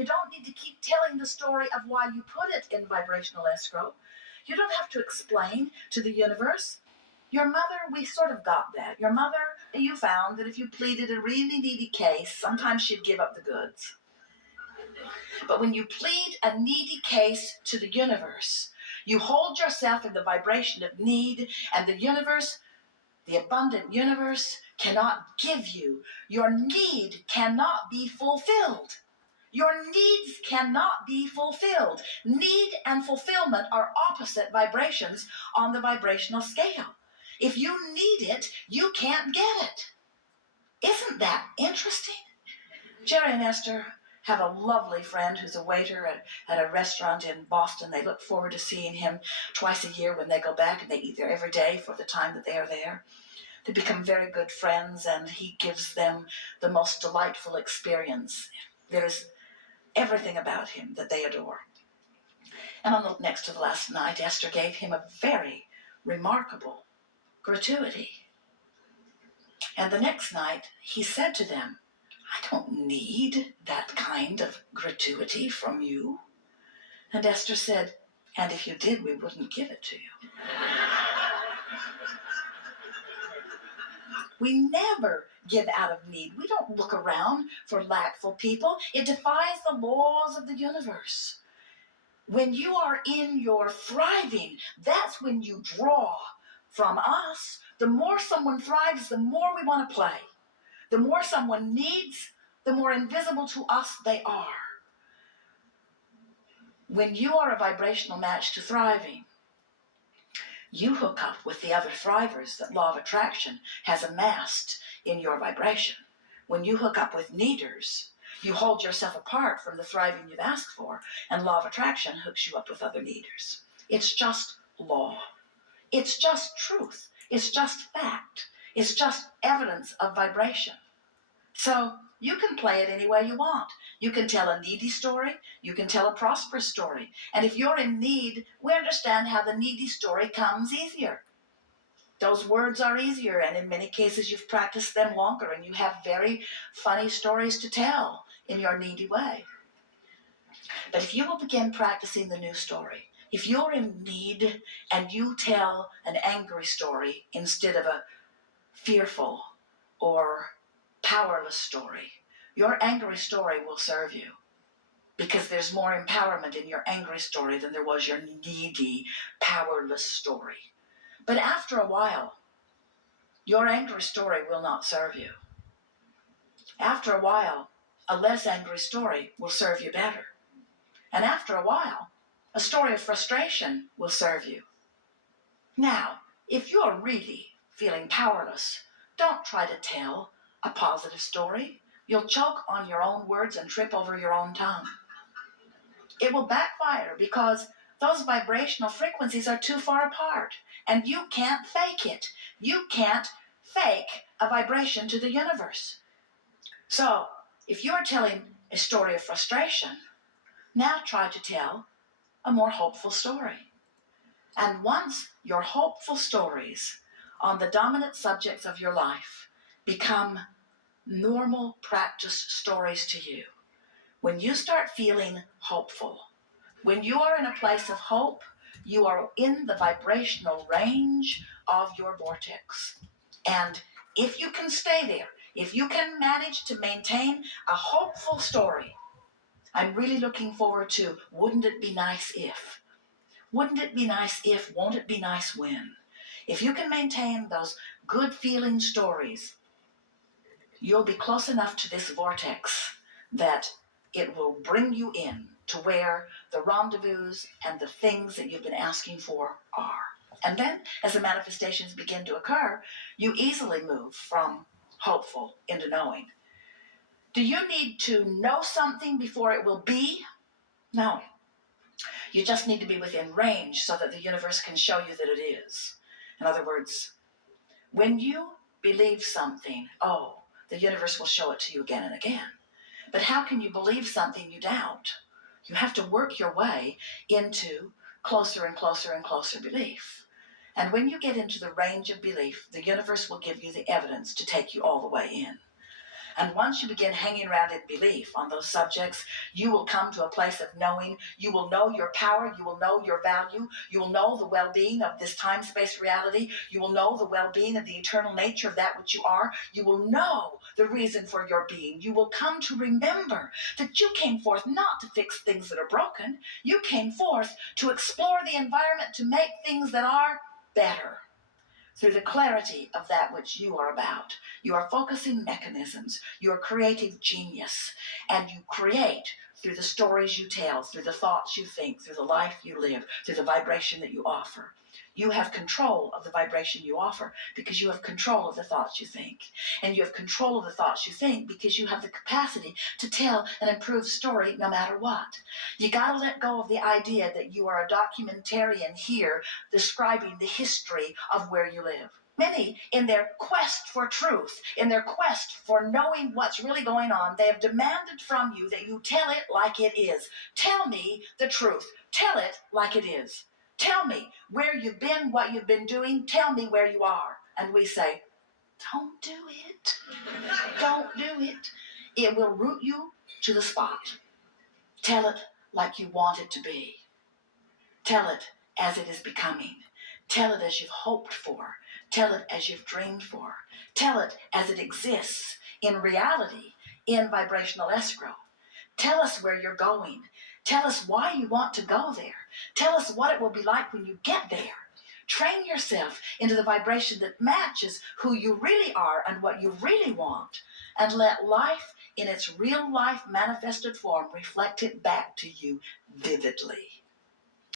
You don't need to keep telling the story of why you put it in vibrational escrow. You don't have to explain to the universe. Your mother, we sort of got that. Your mother, you found that if you pleaded a really needy case, sometimes she'd give up the goods. But when you plead a needy case to the universe, you hold yourself in the vibration of need, and the universe, the abundant universe, cannot give you. Your need cannot be fulfilled. Your needs cannot be fulfilled. Need and fulfillment are opposite vibrations on the vibrational scale. If you need it, you can't get it. Isn't that interesting? Jerry and Esther have a lovely friend who's a waiter at a restaurant in Boston. They look forward to seeing him twice a year when they go back, and they eat there every day for the time that they are there. They become very good friends, and he gives them the most delightful experience. There is everything about him that they adore. And on the next to the last night, Esther gave him a very remarkable gratuity. And the next night, he said to them, I don't need that kind of gratuity from you. And Esther said, and if you did, we wouldn't give it to you. We never give out of need. We don't look around for lackful people. It defies the laws of the universe. When you are in your thriving, that's when you draw from us. The more someone thrives, the more we want to play. The more someone needs, the more invisible to us they are. When you are a vibrational match to thriving, you hook up with the other thrivers that law of attraction has amassed in your vibration. When you hook up with needers, you hold yourself apart from the thriving you've asked for, and law of attraction hooks you up with other needers. It's just law. It's just truth. It's just fact. It's just evidence of vibration. So you can play it any way you want. You can tell a needy story. You can tell a prosperous story. And if you're in need, we understand how the needy story comes easier. Those words are easier, and in many cases you've practiced them longer, and you have very funny stories to tell in your needy way. But if you will begin practicing the new story, if you're in need and you tell an angry story instead of a fearful or powerless story, your angry story will serve you, because there's more empowerment in your angry story than there was your needy, powerless story. But after a while, your angry story will not serve you. After a while, a less angry story will serve you better. And after a while, a story of frustration will serve you. Now, if you're really feeling powerless, don't try to tell a positive story. You'll choke on your own words and trip over your own tongue. It will backfire because those vibrational frequencies are too far apart, and you can't fake it. You can't fake a vibration to the universe. So, if you're telling a story of frustration, now try to tell a more hopeful story. And once your hopeful stories on the dominant subjects of your life become normal practice stories to you, when you start feeling hopeful, when you are in a place of hope, you are in the vibrational range of your vortex. And if you can stay there, if you can manage to maintain a hopeful story, I'm really looking forward to wouldn't it be nice if? Wouldn't it be nice if? Won't it be nice when? If you can maintain those good feeling stories, you'll be close enough to this vortex that it will bring you in to where the rendezvous and the things that you've been asking for are. And then, as the manifestations begin to occur, you easily move from hopeful into knowing. Do you need to know something before it will be? No. You just need to be within range so that the universe can show you that it is. In other words, when you believe something, the universe will show it to you again and again. But how can you believe something you doubt? You have to work your way into closer and closer and closer belief. And when you get into the range of belief, the universe will give you the evidence to take you all the way in. And once you begin hanging around in belief on those subjects, you will come to a place of knowing. You will know your power. You will know your value. You will know the well-being of this time-space reality. You will know the well-being of the eternal nature of that which you are. You will know the reason for your being. You will come to remember that you came forth not to fix things that are broken. You came forth to explore the environment, to make things that are better. Through the clarity of that which you are about. You are focusing mechanisms. You are creative genius. And you create through the stories you tell, through the thoughts you think, through the life you live, through the vibration that you offer. You have control of the vibration you offer because you have control of the thoughts you think. And you have control of the thoughts you think because you have the capacity to tell an improved story no matter what. You got to let go of the idea that you are a documentarian here describing the history of where you live. Many, in their quest for truth, in their quest for knowing what's really going on, they have demanded from you that you tell it like it is. Tell me the truth. Tell it like it is. Tell me where you've been, what you've been doing. Tell me where you are. And we say, don't do it. Don't do it. It will root you to the spot. Tell it like you want it to be. Tell it as it is becoming. Tell it as you've hoped for. Tell it as you've dreamed for. Tell it as it exists in reality, in vibrational escrow. Tell us where you're going. Tell us why you want to go there. Tell us what it will be like when you get there. Train yourself into the vibration that matches who you really are and what you really want. And let life in its real life manifested form reflect it back to you vividly.